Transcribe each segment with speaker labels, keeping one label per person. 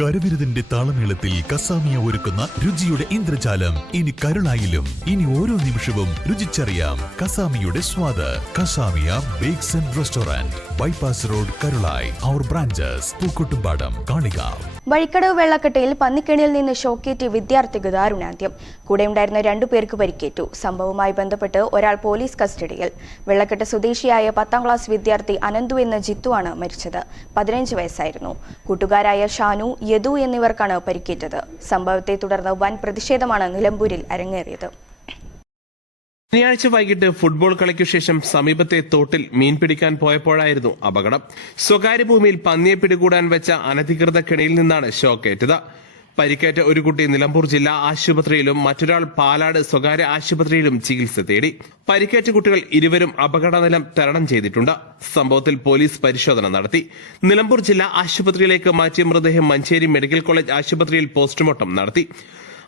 Speaker 1: കരവിരുതിന്റെ താളമേളത്തിൽ കസാമിയ ഒരുക്കുന്ന രുചിയുടെ ഇന്ദ്രജാലം. ഇനി കരുളായിലും ഇനി ഓരോ നിമിഷവും രുചിച്ചറിയാം കസാമിയുടെ സ്വാദ്. Kasamiya bakes and restaurant bypass road Karulai. Our branches Pookkottumpadam Kalikavu.
Speaker 2: Vazhikkadavu വെള്ളക്കെട്ടയിൽ പന്നിക്കെണിയിൽ നിന്ന് ഷോക്കേറ്റ് വിദ്യാർത്ഥിക്ക് ദാരുണാന്ത്യം. കൂടെയുണ്ടായിരുന്ന രണ്ടു പേർക്ക് പരിക്കേറ്റു. സംഭവവുമായി ബന്ധപ്പെട്ട് ഒരാൾ പോലീസ് കസ്റ്റഡിയിൽ. വെള്ളക്കെട്ട് സ്വദേശിയായ പത്താം ക്ലാസ് വിദ്യാർത്ഥി അനന്തു എന്ന ജിത്തുവാണ് മരിച്ചത്. പതിനഞ്ച് വയസ്സായിരുന്നു. കൂട്ടുകാരായ ഷാനു യദു എന്നിവർക്കാണ് പരിക്കേറ്റത്. സംഭവത്തെ തുടർന്ന് വൻ പ്രതിഷേധമാണ് നിലമ്പൂരിൽ അരങ്ങേറിയത്.
Speaker 3: ശനിയാഴ്ച വൈകിട്ട് ഫുട്ബോൾ കളിക്കു ശേഷം സമീപത്തെ തോട്ടിൽ മീൻ പിടിക്കാൻ പോയപ്പോഴായിരുന്നു അപകടം. സ്വകാര്യ ഭൂമിയിൽ പന്നിയെ പിടികൂടാൻ വെച്ച അനധികൃത കെണിയിൽ നിന്നാണ് ഷോക്കേറ്റത്. പരിക്കേറ്റ ഒരു കുട്ടി നിലമ്പൂർ ജില്ലാ ആശുപത്രിയിലും മറ്റൊരാൾ പാലാട് സ്വകാര്യ ആശുപത്രിയിലും ചികിത്സ തേടി. പരിക്കേറ്റ കുട്ടികൾ ഇരുവരും അപകടനിലം തരണം ചെയ്തിട്ടുണ്ട്. സംഭവത്തിൽ പോലീസ് പരിശോധന നടത്തി. നിലമ്പൂർ ജില്ലാ ആശുപത്രിയിലേക്ക് മാറ്റിയ മൃതദേഹം മഞ്ചേരി മെഡിക്കൽ കോളേജ് ആശുപത്രിയിൽ പോസ്റ്റ്മോർട്ടം നടത്തി.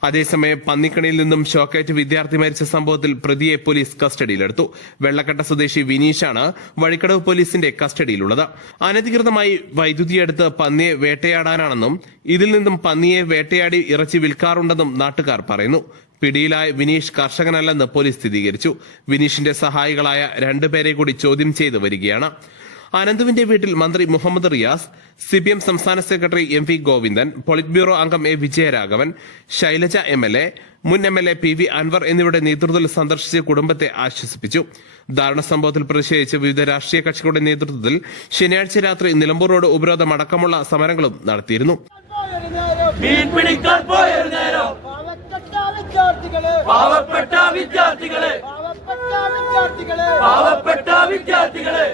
Speaker 3: അതേസമയം പന്നിക്കണിയിൽ നിന്നും ഷോക്കേറ്റ് വിദ്യാർത്ഥി മരിച്ച സംഭവത്തിൽ പ്രതിയെ പോലീസ് കസ്റ്റഡിയിലെടുത്തു. വെള്ളക്കട്ട സ്വദേശി വിനീഷാണ് വഴിക്കടവ് പോലീസിന്റെ കസ്റ്റഡിയിലുള്ളത്. അനധികൃതമായി വൈദ്യുതിയെടുത്ത് പന്നിയെ വേട്ടയാടാനാണെന്നും ഇതിൽ നിന്നും പന്നിയെ വേട്ടയാടി ഇറച്ചി വിൽക്കാറുണ്ടെന്നും നാട്ടുകാർ പറയുന്നു. പിടിയിലായ വിനീഷ് കർഷകനല്ലെന്ന് പോലീസ് സ്ഥിരീകരിച്ചു. വിനീഷിന്റെ സഹായികളായ രണ്ടുപേരെ കൂടി ചോദ്യം ചെയ്തു വരികയാണ്. അനന്തുവിന്റെ വീട്ടിൽ മന്ത്രി Muhammad Riyas C P M സംസ്ഥാന secretary M V Govindan polit bureau അംഗം A Vijayaraghavan Shailaja M L A മുൻ M L A P V Anvar എന്നിവരുടെ നേതൃത്വത്തിൽ സന്ദർശിച്ച് കുടുംബത്തെ ആശ്വസിപ്പിച്ചു. ദാരുണ സംഭവത്തിൽ പ്രതിഷേധിച്ച് വിവിധ രാഷ്ട്രീയ കക്ഷികളുടെ നേതൃത്വത്തിൽ ശനിയാഴ്ച രാത്രി നിലമ്പൂർ റോഡ് ഉപരോധം അടക്കമുള്ള സമരങ്ങളും നടത്തിയിരുന്നു.
Speaker 4: പാവപ്പെട്ട വിദ്യാർത്ഥികളെ.
Speaker 5: പാവപ്പെട്ട വിദ്യാർത്ഥികളെ.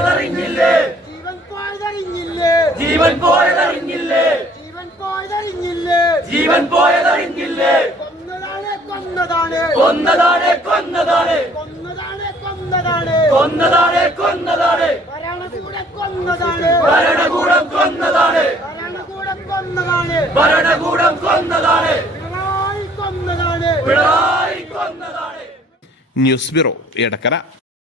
Speaker 5: ഷോക്കേറ്റതറിഞ്ഞില്ലേ
Speaker 4: ജീവൻ പോയതറിഞ്ഞില്ലേ?
Speaker 5: ജീവൻ പോയതറിഞ്ഞില്ലേ?
Speaker 4: ജീവൻ പോയതറിഞ്ഞില്ലേ?
Speaker 5: ജീവൻ പോയതറിഞ്ഞില്ലേ?
Speaker 4: കൊന്നതാണ് കൊന്നതാണ്.
Speaker 5: കൊന്നതാണ് കൊന്നതാണ്.
Speaker 4: കൊന്നതാണ് കൊന്നതാണ്.
Speaker 5: കൊന്നതാണ് കൊന്നതാണ്.
Speaker 4: ഭരണകൂടം കൊന്നതാണ്.
Speaker 5: ഭരണകൂടം കൊന്നതാണ്.
Speaker 4: ഭരണകൂടം കൊന്നതാണ്.
Speaker 5: ഭരണകൂടം കൊന്നതാണ്.
Speaker 4: പിണറായി കൊന്നതാണ്.
Speaker 5: പിണറായി കൊന്നതാണ്.
Speaker 3: News bureau Edakkara.